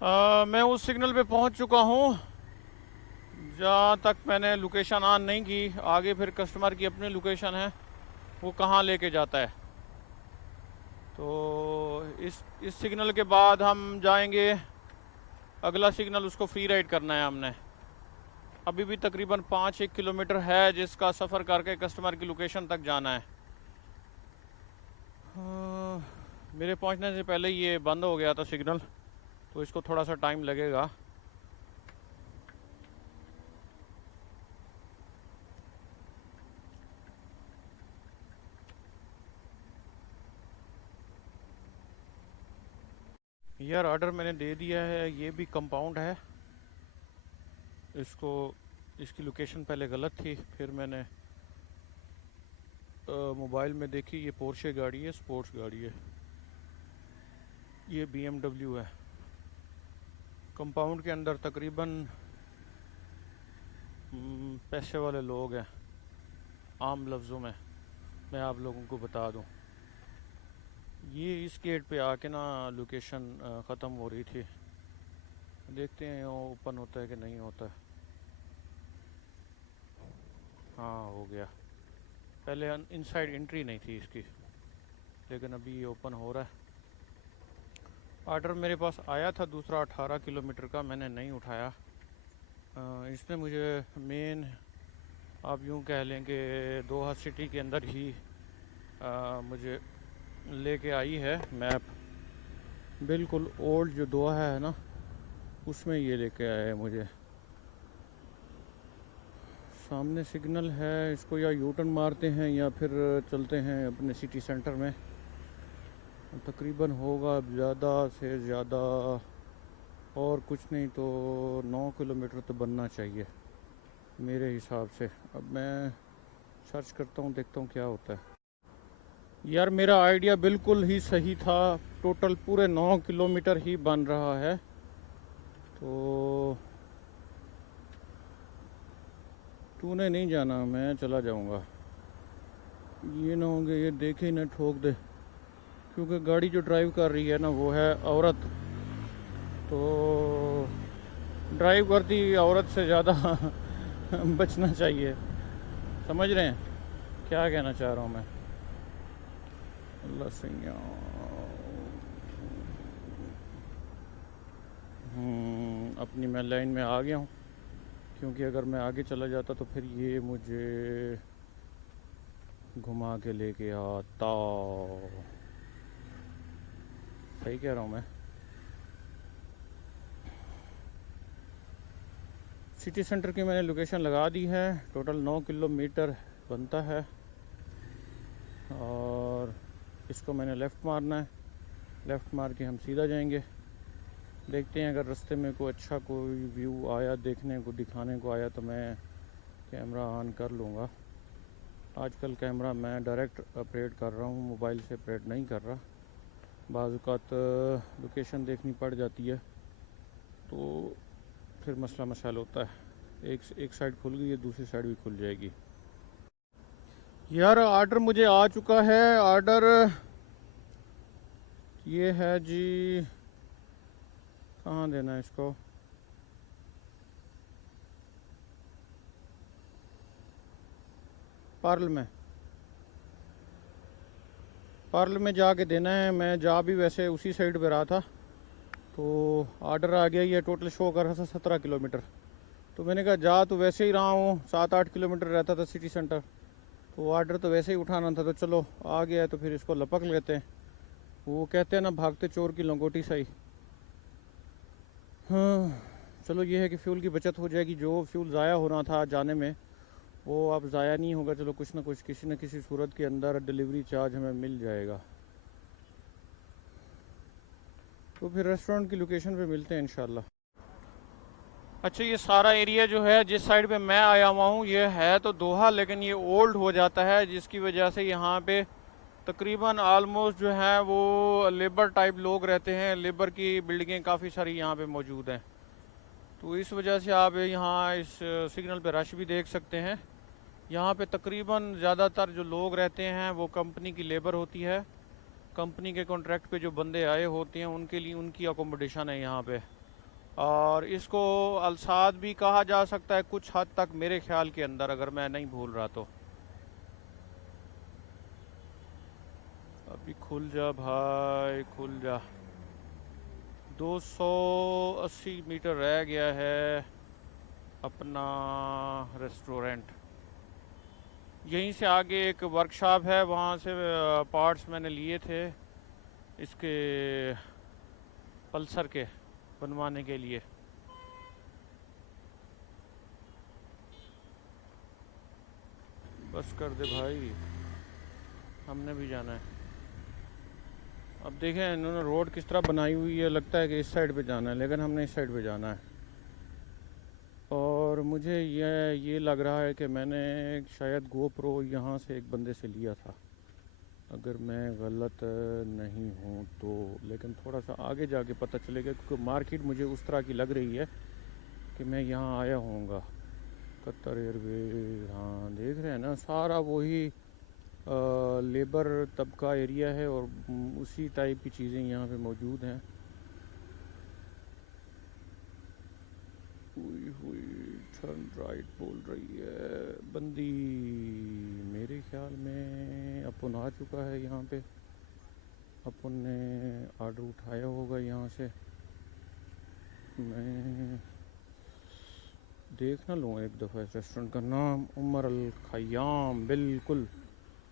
मैं उस सिग्नल पे पहुंच चुका हूं जहां तक मैंने लोकेशन ऑन नहीं की। आगे फिर कस्टमर की अपनी लोकेशन है, वो कहां लेके जाता है। तो इस सिग्नल के बाद हम जाएंगे। अगला सिग्नल उसको फ्री राइड करना है हमने। अभी भी तकरीबन 5-1 किलोमीटर है जिसका सफ़र करके कस्टमर की लोकेशन तक जाना है। मेरे पहुंचने से पहले ये बंद हो गया था सिग्नल, तो इसको थोड़ा सा टाइम लगेगा। यार ऑर्डर मैंने दे दिया है, ये भी कंपाउंड है। इसको इसकी लोकेशन पहले गलत थी, फिर मैंने मोबाइल में देखी। ये पोर्शे गाड़ी है, स्पोर्ट्स गाड़ी है। ये BMW है। कंपाउंड के अंदर तकरीबन पैसे वाले लोग हैं। आम लफ्ज़ों में मैं आप लोगों को बता दूं, ये इस गेट पे आके ना लोकेशन ख़त्म हो रही थी। देखते हैं वो ओपन होता है कि नहीं होता है। हाँ, हो गया। पहले इनसाइड एंट्री नहीं थी इसकी, लेकिन अभी ये ओपन हो रहा है। ऑर्डर मेरे पास आया था दूसरा 18 किलोमीटर का, मैंने नहीं उठाया। इसने मुझे मेन, आप यूँ कह लें कि दोहा सिटी के अंदर ही मुझे लेके आई है। मैप बिल्कुल ओल्ड जो दोहा है ना, उसमें ये लेके आया है मुझे। सामने सिग्नल है, इसको या यू टर्न मारते हैं या फिर चलते हैं अपने सिटी सेंटर में। तकरीबन होगा ज़्यादा से ज़्यादा, और कुछ नहीं तो 9 किलोमीटर तो बनना चाहिए मेरे हिसाब से। अब मैं सर्च करता हूँ, देखता हूँ क्या होता है। यार मेरा आइडिया बिल्कुल ही सही था, टोटल पूरे 9 किलोमीटर ही बन रहा है। तो तूने नहीं जाना, मैं चला जाऊँगा। ये ना होंगे ये देखे ही ना ठोक दे, क्योंकि गाड़ी जो ड्राइव कर रही है ना वो है औरत। तो ड्राइव करती औरत से ज़्यादा बचना चाहिए। समझ रहे हैं क्या कहना चाह रहा हूँ मैं? अल्लाह सैया। अपनी मैं लाइन में आ गया हूँ, क्योंकि अगर मैं आगे चला जाता तो फिर ये मुझे घुमा के लेके आता। सही कह रहा हूँ मैं? सिटी सेंटर की मैंने लोकेशन लगा दी है। टोटल 9 किलोमीटर बनता है, और इसको मैंने लेफ़्ट मारना है। लेफ़्ट मार के हम सीधा जाएंगे। देखते हैं अगर रास्ते में कोई अच्छा कोई व्यू आया, देखने को दिखाने को आया, तो मैं कैमरा ऑन कर लूँगा। आजकल कैमरा मैं डायरेक्ट ऑपरेट कर रहा हूँ, मोबाइल से ऑपरेट नहीं कर रहा। बाज़ औक़ात लोकेशन देखनी पड़ जाती है, तो फिर मसला मसाइल होता है। एक साइड खुल गई है, दूसरी साइड भी खुल जाएगी। यार ऑर्डर मुझे आ चुका है। ऑर्डर ये है जी, कहाँ देना है इसको? पर्ल में जाके देना है। मैं जा भी वैसे उसी साइड पे रहा था, तो ऑर्डर आ गया। ये टोटल शो कर रहा था 17 किलोमीटर। तो मैंने कहा जा तो वैसे ही रहा हूँ, 7-8 किलोमीटर रहता था सिटी सेंटर, तो ऑर्डर तो वैसे ही उठाना था। तो चलो आ गया है तो फिर इसको लपक लेते हैं। वो कहते हैं ना, भागते चोर की लंगोटी सही। हाँ, चलो ये है कि फ्यूल की बचत हो जाएगी। जो फ्यूल ज़ाया होना था जाने में, वो अब ज़ाया नहीं होगा। चलो कुछ ना कुछ, किसी न किसी सूरत के अंदर डिलीवरी चार्ज हमें मिल जाएगा। तो फिर रेस्टोरेंट की लोकेशन पे मिलते हैं इंशाल्लाह। अच्छा, ये सारा एरिया जो है जिस साइड पे मैं आया हुआ हूँ, ये है तो दोहा, लेकिन ये ओल्ड हो जाता है, जिसकी वजह से यहाँ पे तकरीबन आलमोस्ट जो है वो लेबर टाइप लोग रहते हैं। लेबर की बिल्डिंगें काफ़ी सारी यहाँ पे मौजूद हैं। तो इस वजह से आप यहाँ इस सिग्नल पे रश भी देख सकते हैं। यहाँ पे तकरीबन ज़्यादातर जो लोग रहते हैं वो कंपनी की लेबर होती है। कंपनी के कॉन्ट्रैक्ट पे जो बंदे आए होते हैं उनके लिए उनकी अकोमोडेशन है यहाँ पे। और इसको अल्साद भी कहा जा सकता है कुछ हद तक, मेरे ख्याल के अंदर, अगर मैं नहीं भूल रहा तो। अभी खुल जा भाई, खुल जा। 280 मीटर रह गया है अपना रेस्टोरेंट। यहीं से आगे एक वर्कशॉप है, वहाँ से पार्ट्स मैंने लिए थे इसके पल्सर के बनवाने के लिए। बस कर दे भाई, हमने भी जाना है। अब देखें इन्होंने रोड किस तरह बनाई हुई है, लगता है कि इस साइड पे जाना है, लेकिन हमने इस साइड पे जाना है। और मुझे ये लग रहा है कि मैंने शायद गोप्रो यहाँ से एक बंदे से लिया था, अगर मैं गलत नहीं हूँ तो। लेकिन थोड़ा सा आगे जाके पता चलेगा, क्योंकि मार्केट मुझे उस तरह की लग रही है कि मैं यहाँ आया होऊंगा। कतर एयरवेज, हाँ देख रहे हैं ना, सारा वही लेबर तबका एरिया है, और उसी टाइप की चीज़ें यहाँ पे मौजूद हैं। हुई हुई टर्न राइट बोल रही है बंदी। मेरे ख्याल में अपन आ चुका है यहाँ पे। अपन ने ऑर्डर उठाया होगा यहाँ से। मैं देख ना लूँ एक दफ़ा इस रेस्टोरेंट का नाम, उमर अल खयाम। बिल्कुल,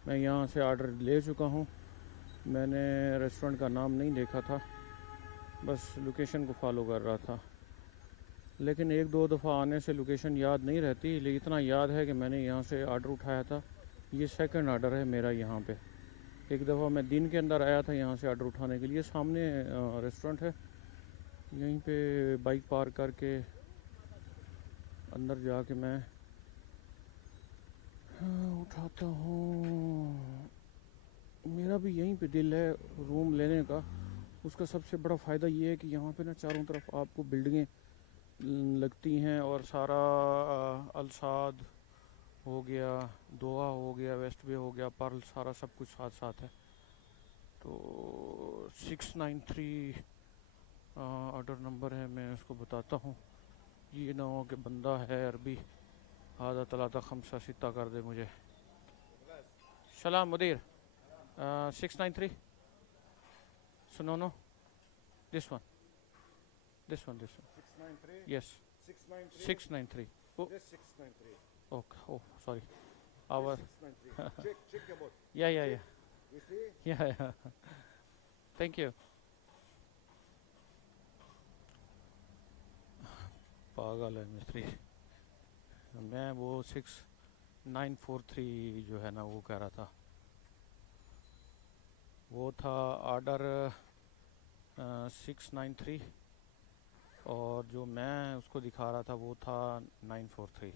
मैं यहाँ से ऑर्डर ले चुका हूँ। मैंने रेस्टोरेंट का नाम नहीं देखा था, बस लोकेशन को फॉलो कर रहा था। लेकिन एक दो दफ़ा आने से लोकेशन याद नहीं रहती, लेकिन इतना याद है कि मैंने यहाँ से ऑर्डर उठाया था। ये सेकंड ऑर्डर है मेरा यहाँ पे। एक दफ़ा मैं दिन के अंदर आया था यहाँ से ऑर्डर उठाने के लिए। सामने रेस्टोरेंट है, यहीं पे बाइक पार्क करके अंदर जाके मैं उठाता हूँ। मेरा भी यहीं पे दिल है रूम लेने का। उसका सबसे बड़ा फ़ायदा ये है कि यहाँ पे ना चारों तरफ आपको बिल्डिंगें लगती हैं, और सारा अल्साद हो गया, दोहा हो गया, वेस्ट बे हो गया, पर्ल, सारा सब कुछ साथ साथ है। तो 693 ऑर्डर नंबर है, मैं उसको बताता हूँ। ये ना हो कि बंदा है अरबी, आधा तलाता खमसा सिता कर दे मुझे। सलाम मुदीर, 693 सुनो no, this one, this one, this one, 693? Yes 693? 693। Oh, Yes, 693. okay, oh sorry, Yes, our 693. Check your boat. yeah, yeah, Check. yeah, You see? yeah, yeah. Thank you। पागल है मिस्त्री। मैं वो 6943 जो है ना वो कह रहा था, वो था ऑर्डर 693, और जो मैं उसको दिखा रहा था वो था 943।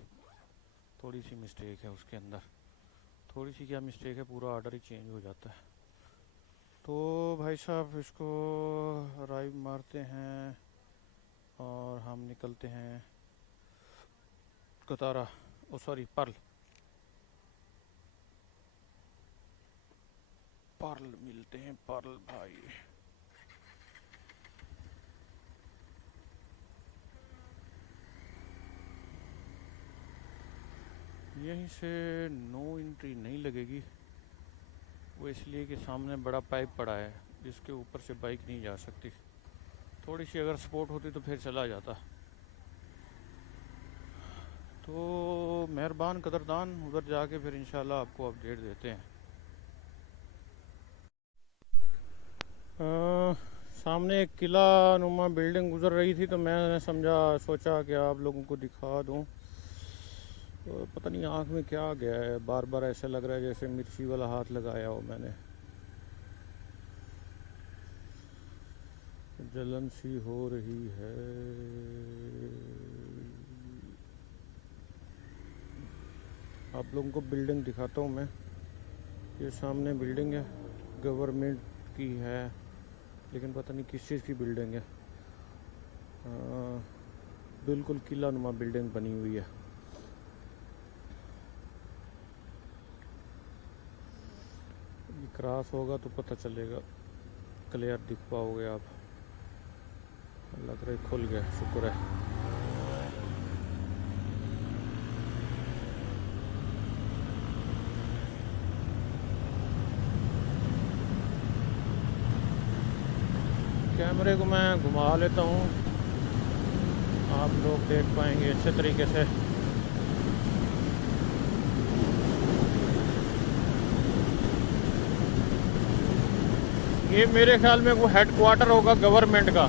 थोड़ी सी मिस्टेक है उसके अंदर। थोड़ी सी क्या मिस्टेक है, पूरा ऑर्डर ही चेंज हो जाता है। तो भाई साहब इसको राइव मारते हैं और हम निकलते हैं कतारा, ओ सॉरी पर्ल। पर्ल मिलते हैं, पर्ल भाई। यहीं से नो एंट्री नहीं लगेगी, वो इसलिए कि सामने बड़ा पाइप पड़ा है जिसके ऊपर से बाइक नहीं जा सकती। थोड़ी सी अगर सपोर्ट होती तो फिर चला जाता। तो मेहरबान कदरदान, उधर जाके फिर इंशाल्लाह आपको अपडेट देते हैं। सामने एक किला नुमा बिल्डिंग गुजर रही थी, तो मैंने सोचा कि आप लोगों को दिखा दूं। तो पता नहीं आँख में क्या आ गया है, बार बार ऐसा लग रहा है जैसे मिर्ची वाला हाथ लगाया हो मैंने। जलन सी हो रही है। आप लोगों को बिल्डिंग दिखाता हूँ मैं। ये सामने बिल्डिंग है, गवर्नमेंट की है, लेकिन पता नहीं किस चीज़ की बिल्डिंग है। बिल्कुल किला नुमा बिल्डिंग बनी हुई है। ये क्रॉस होगा तो पता चलेगा, क्लियर दिख पाओगे आप। अल्लाह ब्रेक खुल गया, शुक्र है। कैमरे को मैं घुमा लेता हूँ, आप लोग देख पाएंगे अच्छे तरीके से। ये मेरे ख्याल में वो हेडक्वार्टर होगा गवर्नमेंट का।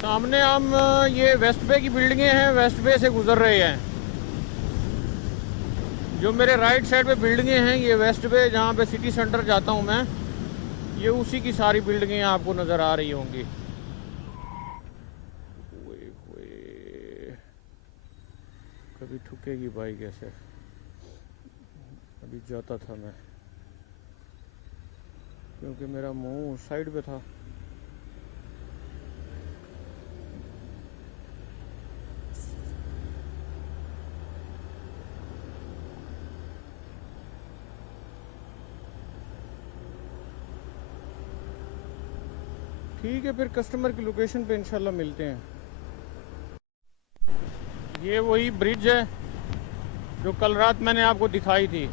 सामने हम ये वेस्ट बे की बिल्डिंगें हैं, वेस्ट बे से गुजर रहे हैं। जो मेरे राइट साइड पे बिल्डिंगें हैं ये वेस्ट बे, जहाँ पे सिटी सेंटर जाता हूँ मैं, ये उसी की सारी बिल्डिंगें आपको नज़र आ रही होंगी। कभी ठुकेगी बाइक ऐसे। अभी जाता था मैं, क्योंकि मेरा मुंह उस साइड पे था। ठीक है, फिर कस्टमर की लोकेशन पे इंशाल्लाह मिलते हैं। ये वही ब्रिज है जो कल रात मैंने आपको दिखाई थी।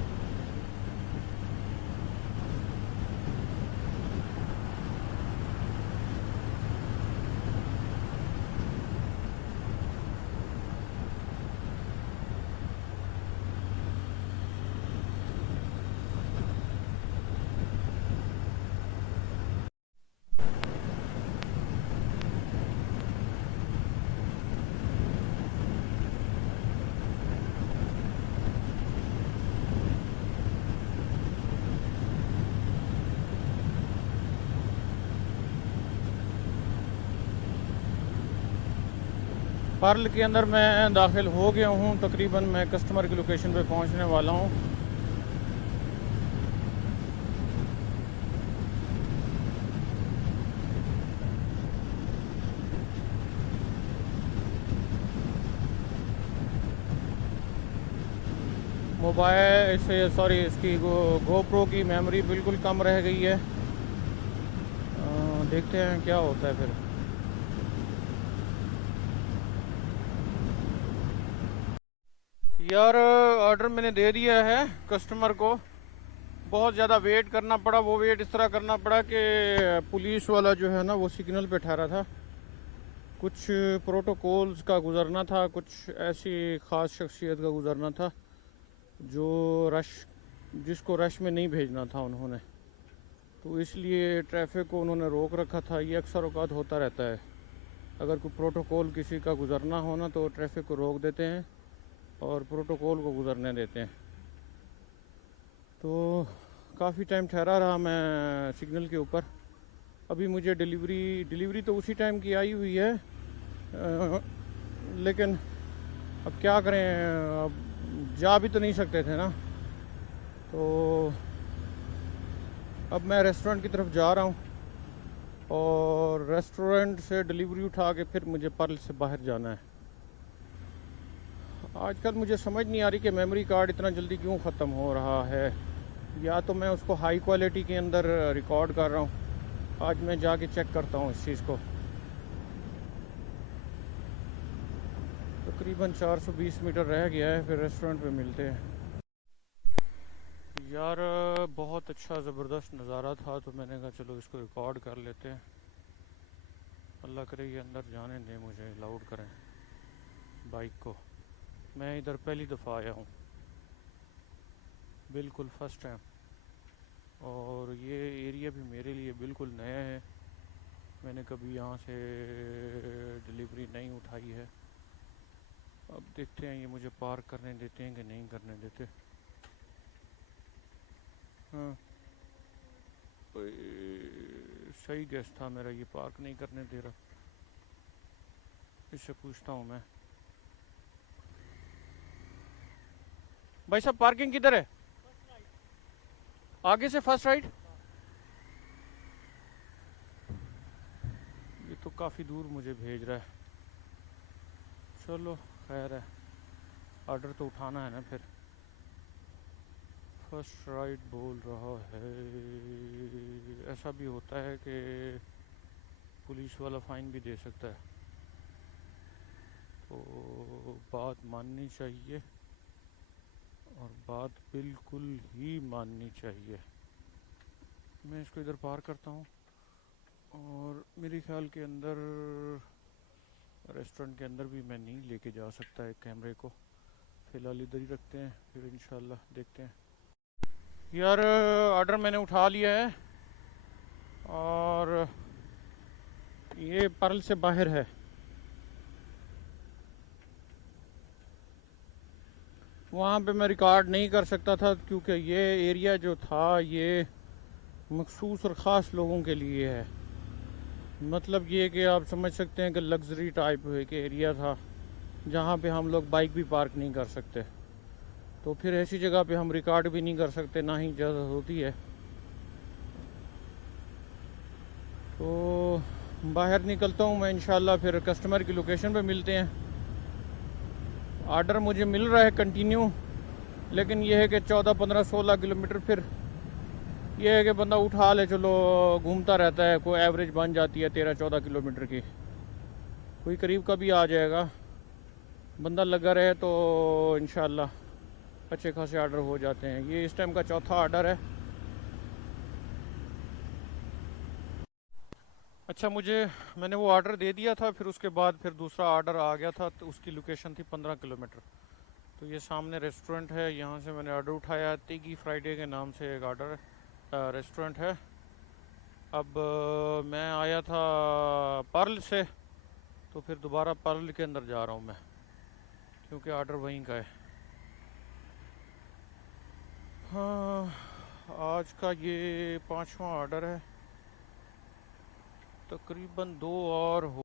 पर्ल के अंदर मैं दाखिल हो गया हूँ, तकरीबन मैं कस्टमर की लोकेशन पे पहुँचने वाला हूँ। मोबाइल से सॉरी इसकी गोप्रो की मेमोरी बिल्कुल कम रह गई है। देखते हैं क्या होता है फिर। यार ऑर्डर मैंने दे दिया है कस्टमर को। बहुत ज़्यादा वेट करना पड़ा। वो वेट इस तरह करना पड़ा कि पुलिस वाला जो है ना वो सिग्नल पे ठहरा था। कुछ प्रोटोकॉल्स का गुजरना था, कुछ ऐसी ख़ास शख्सियत का गुजरना था जिसको रश में नहीं भेजना था उन्होंने, तो इसलिए ट्रैफिक को उन्होंने रोक रखा था। ये अक्सर औकात होता रहता है, अगर कोई प्रोटोकॉल किसी का गुजरना हो ना तो ट्रैफिक को रोक देते हैं और प्रोटोकॉल को गुजरने देते हैं। तो काफ़ी टाइम ठहरा रहा मैं सिग्नल के ऊपर। अभी मुझे डिलीवरी तो उसी टाइम की आई हुई है, लेकिन अब क्या करें, अब जा भी तो नहीं सकते थे ना। तो अब मैं रेस्टोरेंट की तरफ जा रहा हूँ और रेस्टोरेंट से डिलीवरी उठा के फिर मुझे पर्ल से बाहर जाना है। आजकल मुझे समझ नहीं आ रही कि मेमोरी कार्ड इतना जल्दी क्यों ख़त्म हो रहा है। या तो मैं उसको हाई क्वालिटी के अंदर रिकॉर्ड कर रहा हूँ। आज मैं जाके चेक करता हूँ इस चीज़ को। तकरीबन 420 मीटर रह गया है, फिर रेस्टोरेंट पे मिलते हैं। यार बहुत अच्छा ज़बरदस्त नज़ारा था, तो मैंने कहा चलो इसको रिकॉर्ड कर लेते हैं। अल्लाह करे ये अंदर जाने दें, मुझे अलाउड करें बाइक को। मैं इधर पहली दफ़ा आया हूँ, बिल्कुल फ़र्स्ट टाइम, और ये एरिया भी मेरे लिए बिल्कुल नया है। मैंने कभी यहाँ से डिलीवरी नहीं उठाई है। अब देखते हैं ये मुझे पार्क करने देते हैं कि नहीं करने देते। हाँ, सही गैस था मेरा, ये पार्क नहीं करने दे रहा। इससे पूछता हूँ मैं, भाई साहब पार्किंग किधर है? आगे से फर्स्ट राइट। ये तो काफ़ी दूर मुझे भेज रहा है। चलो खैर है, ऑर्डर तो उठाना है ना फिर। फर्स्ट राइड बोल रहा है, ऐसा भी होता है कि पुलिस वाला फ़ाइन भी दे सकता है, तो बात माननी चाहिए और बात बिल्कुल ही माननी चाहिए। मैं इसको इधर पार करता हूँ और मेरे ख्याल के अंदर रेस्टोरेंट के अंदर भी मैं नहीं लेके जा सकता है कैमरे को, फ़िलहाल इधर ही रखते हैं, फिर इंशाल्लाह देखते हैं। यार ऑर्डर मैंने उठा लिया है और ये पर्ल से बाहर है। वहाँ पे मैं रिकॉर्ड नहीं कर सकता था क्योंकि ये एरिया जो था ये मखसूस और ख़ास लोगों के लिए है। मतलब ये कि आप समझ सकते हैं कि लग्जरी टाइप के एरिया था जहाँ पे हम लोग बाइक भी पार्क नहीं कर सकते, तो फिर ऐसी जगह पे हम रिकॉर्ड भी नहीं कर सकते, ना ही इजाज़त होती है। तो बाहर निकलता हूँ मैं, इंशाल्लाह फिर कस्टमर की लोकेशन पे मिलते हैं। ऑर्डर मुझे मिल रहा है कंटिन्यू, लेकिन यह है कि 14, 15, 16 किलोमीटर फिर यह है कि बंदा उठा ले, चलो घूमता रहता है, कोई एवरेज बन जाती है 13, 14 किलोमीटर की, कोई करीब का भी आ जाएगा। बंदा लगा रहे तो इंशाल्लाह अच्छे खासे ऑर्डर हो जाते हैं। ये इस टाइम का चौथा ऑर्डर है। अच्छा, मैंने वो ऑर्डर दे दिया था, फिर उसके बाद फिर दूसरा ऑर्डर आ गया था, तो उसकी लोकेशन थी 15 किलोमीटर। तो ये सामने रेस्टोरेंट है, यहाँ से मैंने ऑर्डर उठाया। तिगी फ्राइडे के नाम से एक ऑर्डर रेस्टोरेंट है। अब मैं आया था पर्ल से, तो फिर दोबारा पर्ल के अंदर जा रहा हूँ मैं, क्योंकि ऑर्डर वहीं का है। हाँ, आज का ये 5वां ऑर्डर है, तकरीबन 2 और हो